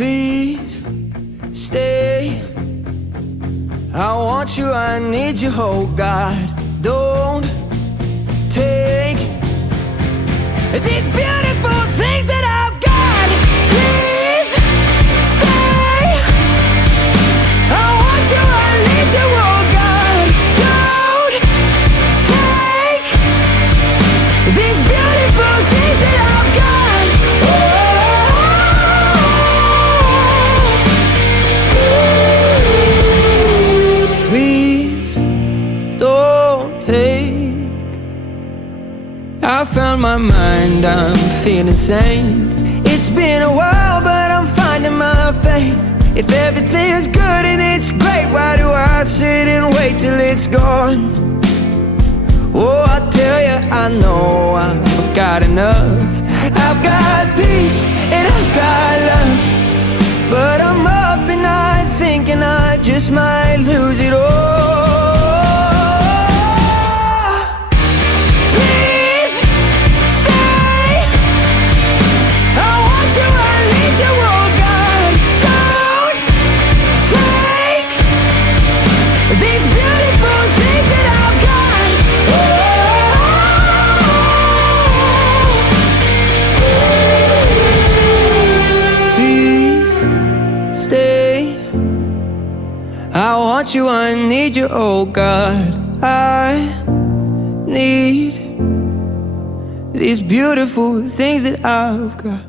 Please stay. I want you, I need you, oh God. Don't take these beautiful things that I've got. Please stay. I want you, I need you, oh God. Don't take these beautiful things that I've got. Please don't take. I found my mind, I'm feeling sane. It's been a while, but I'm finding my faith. If everything's good and it's great, why do I sit and wait till it's gone? Oh, I tell you, I know I've got enough. I've got peace and I've got love, but I'm up at night thinking I just might lose it all. Please stay. I want you, I need you, oh God. Don't take these beautiful things that I've got. Please stay. I want you, I need you, oh God. I need these beautiful things that I've got.